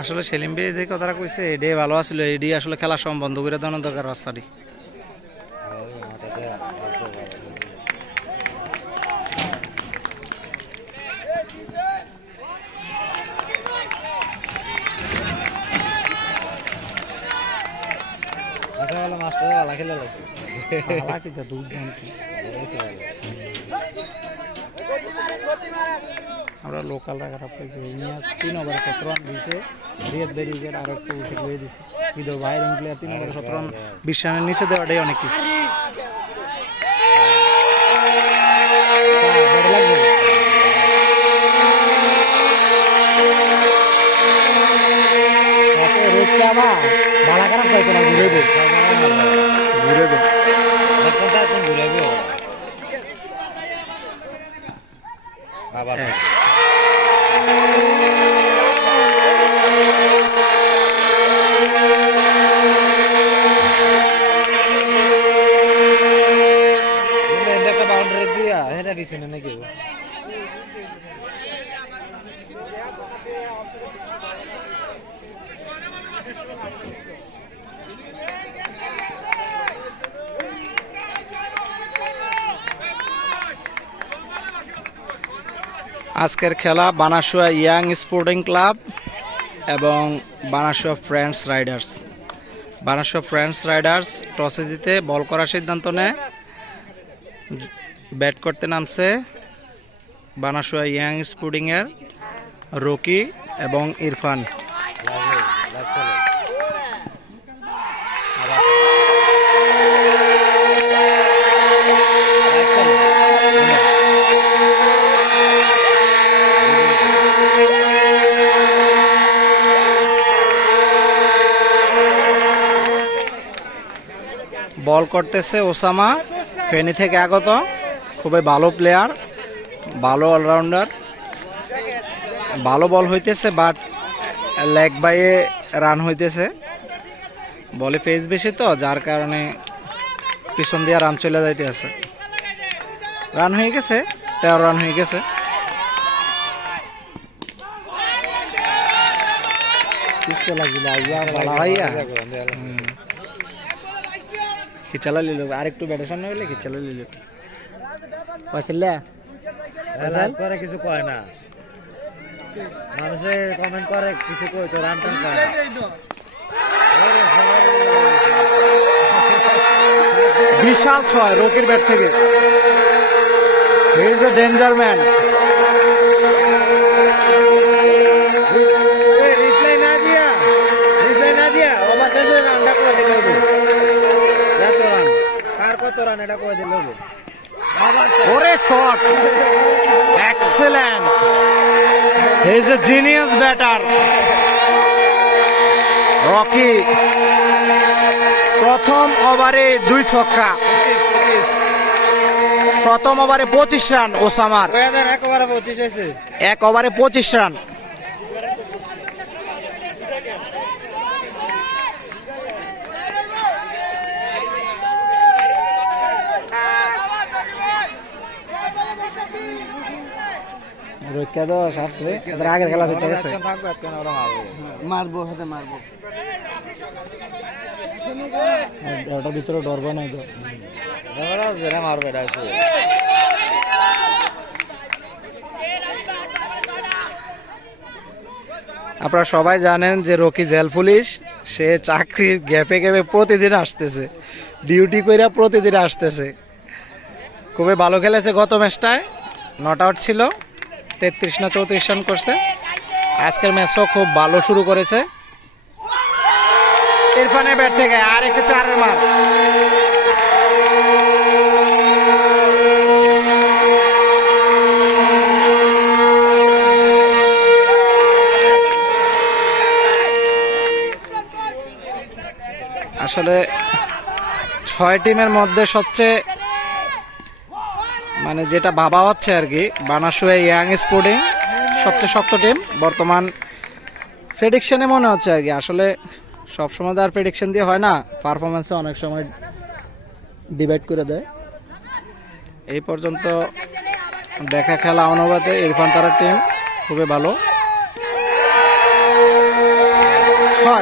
আসলে সেলিম ভাই যে কথাটা কইছে এটাই ভালো আছিল, এটাই আসলে খেলা সম্বন্ধ করে দেওয়ার দরকার রাস্তাটি। মাস্টার ভালো খেলে লাগছে, আমরা লোকালরা খারাপ পেয়েছি। 3 ওভারে 17 রান দিয়েছে, রিয়াদ ব্যারিগেড আর একটু উইকেট হয়ে দিয়েছে। কিন্তু বাইরের প্লেয়ার 3 ওভারে 17 রান 20 রানের নিচে দেওয়াটাই অনেক কিছু। বালা খারাপ চাইতো না, ঘুরে দে ঘুরে দে আবার একটা বাউন্ডারি দিয়া এটা দিছে না নাকি? আজকের খেলা বানাসুয়া ইয়াং স্পোর্টিং ক্লাব এবং বানাসুয়া ফ্রেন্ডস রাইডার্স। বানাসুয়া ফ্রেন্ডস রাইডার্স টসে জিতে বল করার সিদ্ধান্ত নেয়। ব্যাট করতে নামছে বানাসুয়া ইয়াং স্পোর্টিংয়ের রকি এবং ইরফান। বল করতেছে ওসামা, ফেনী থেকে আগত, খুবই ভালো প্লেয়ার, ভালো অলরাউন্ডার, ভালো বল হইতেছে, বাট লেগ বাইয়ে রান হইতেছে। বলে ফেস বেশি তো, যার কারণে পিছন দিয়ে রান চলে যাইতে আছে। রান হয়ে গেছে, 13 রান হয়ে গেছে। খিচালা লিল, আরেকটু ব্যাটের সামনে হইলে খিচালা লিল করে কিছু কয় না, মানুষে কমেন্ট করে কিছু কই তো রান টান করে না। বিশাল 6 রকির ব্যাট থেকে। He is a danger man. Reply না দিয়া অবশেষে রানটা করে দিল। এত রান কার কত রান এটা করে দিল। ওরে shot, excellent, he is a genius batter Rocky. প্রথম ওভারে 2 ছক্কা, প্রথম ওভারে 25 রান ওসামার। 1 ওভারে 25 হয়েছে, 1 ওভারে 25 রান। আগের খেলা ছুটে গেছে, মারবো হাতে মারবো। ওটার ভিতরে ডরবে না তো, মারবো এটা। আপনারা সবাই জানেন যে রকি জেল পুলিশ, সে চাকরির গ্যাপে গ্যাপে প্রতিদিন আসতেছে, ডিউটি কইরা প্রতিদিন আসতেছে। খুবই ভালো খেলেছে গত ম্যাচটায়, নট আউট ছিল, 33 না 34 রান করছে। আজকের ম্যাচও খুব ভালো শুরু করেছে। ইরফানের ব্যাট থেকে আর একটা 4-এর মার। আসলে 6 টিমের মধ্যে সবচেয়ে মানে যেটা ভাবা হচ্ছে আর কি, বানাসুয়া ইয়াং স্পোর্টিং সবচেয়ে শক্ত টিম বর্তমান প্রেডিকশনে মনে হচ্ছে আর কি। আসলে সবসময় তো আর প্রেডিকশন দিয়ে হয় না, পারফরমেন্সে অনেক সময় ডিভাইড করে দেয়। এই পর্যন্ত দেখা খেলা অনুপাতে ইরফান তারার টিম খুবই ভালো। 6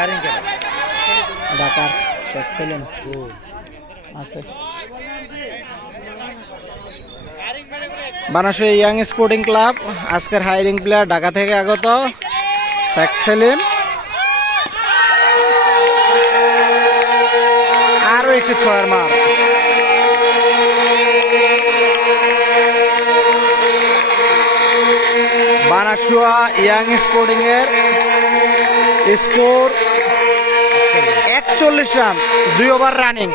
হারিং কেন ঢাকার এক্সেলেন্ট আছে বানাসে ইয়াং স্পোর্টিং ক্লাব আজকের হায়ারিং প্লেয়ার ঢাকা থেকে আগত শেখ সেলিম আরো একটি 6 মার বানাসুয়া ইয়াং স্পোর্টিং এর স্কোর 41 রান 2 ওভার রানিং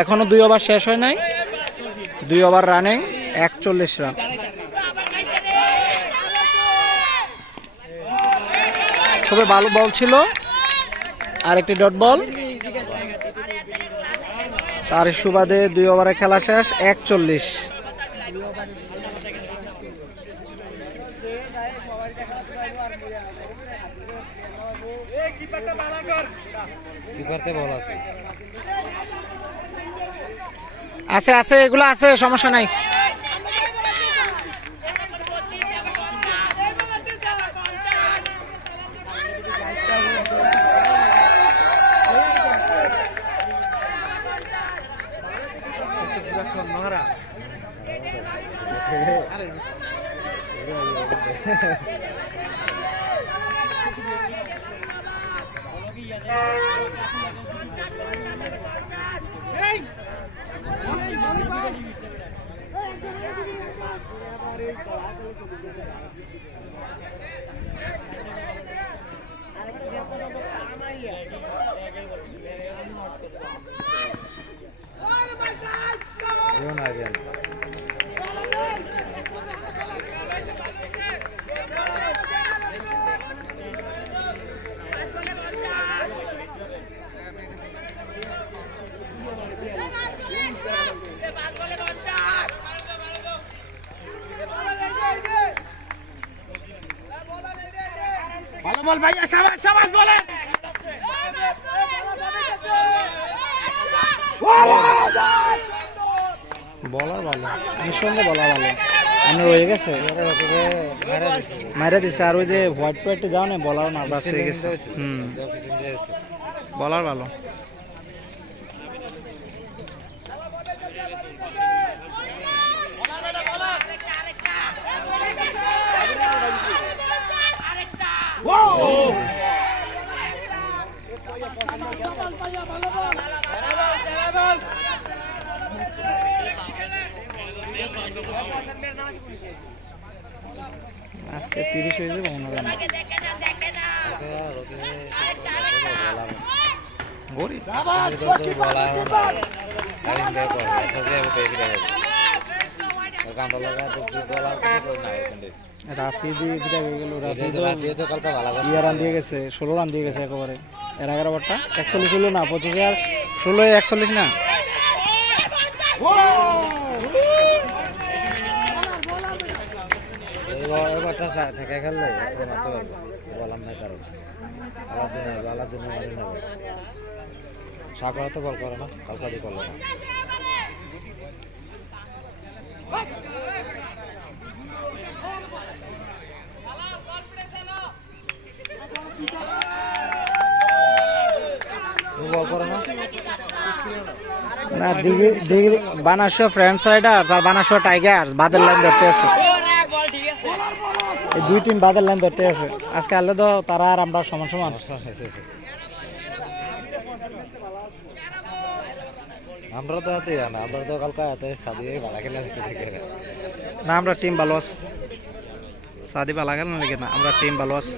এখনো 2 ওভার শেষ হয় নাই 2 ওভার রানিং 41 রান খুবই ভালো বল ছিল আরেকটি ডট বল তার সুবাদে 2 ওভারে খেলা শেষ 41 কিপারতে বল আছে আছে আছে এগুলো আছে সমস্যা নাই ভালো বল ভাইয়া সাবাস সাবাস বলেন বলার ভালো নিঃসন্দেহে বলা ভালো আমি রয়ে গেছে মারা দিছে আর ওই যে হোয়াইট হোয়াইট যাও না বলার নার্ভাস হয়ে গেছে বলার ভালো আজকে 30 হয়ে যাবে মনে হয় গরি রাফি দিয়ে গেল রাফি রান দিয়ে গেছে 16 রান দিয়ে গেছে একেবারে এর 11 ওভারটা 41 হলো না 25 আর 16 41 না ঠেকা খেললে মারতে পারবো বললাম নাই কারণ আলাদিন সাগর তো বল করে না কালকা দিয়ে করলো না বল করে না না ডিগ্রি বানাসো ফ্রেন্ডস রাইডার্স আর বানাসো টাইগার্স বাদের লাইন ধরতে আছে এই দুই টিম বাদের লাইন ধরতে আছে আজকে আলে তো তারা আর আমরা সমান সমান আমরা তো হাতে না আমরা তো কালকা হাতে সাদিয়ে ভালো খেলে না আমরা টিম ভালো আছে সাদি ভালো খেলে না লাগে না আমরা টিম ভালো আছে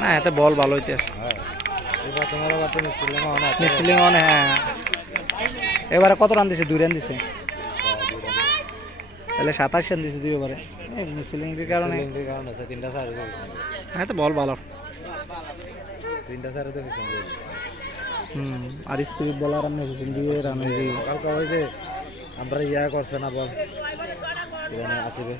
না এতে বল ভালো হইতে আছে মিসলিং অনেক হ্যাঁ এবারে কত রান দিছে 2 রান দিছে তাহলে 27 রান দিছে 2 ওভারে মিসলিংয়ের কারণে তিনটা সাইড হ্যাঁ তো বল ভালো তিনটা সাইড তো মিসিং আর স্পিরিট বলার আমি মিসিং দিয়ে রান হয়ে কালকা ওই যে আমরা ইয়া করছে না বল এখানে আসবে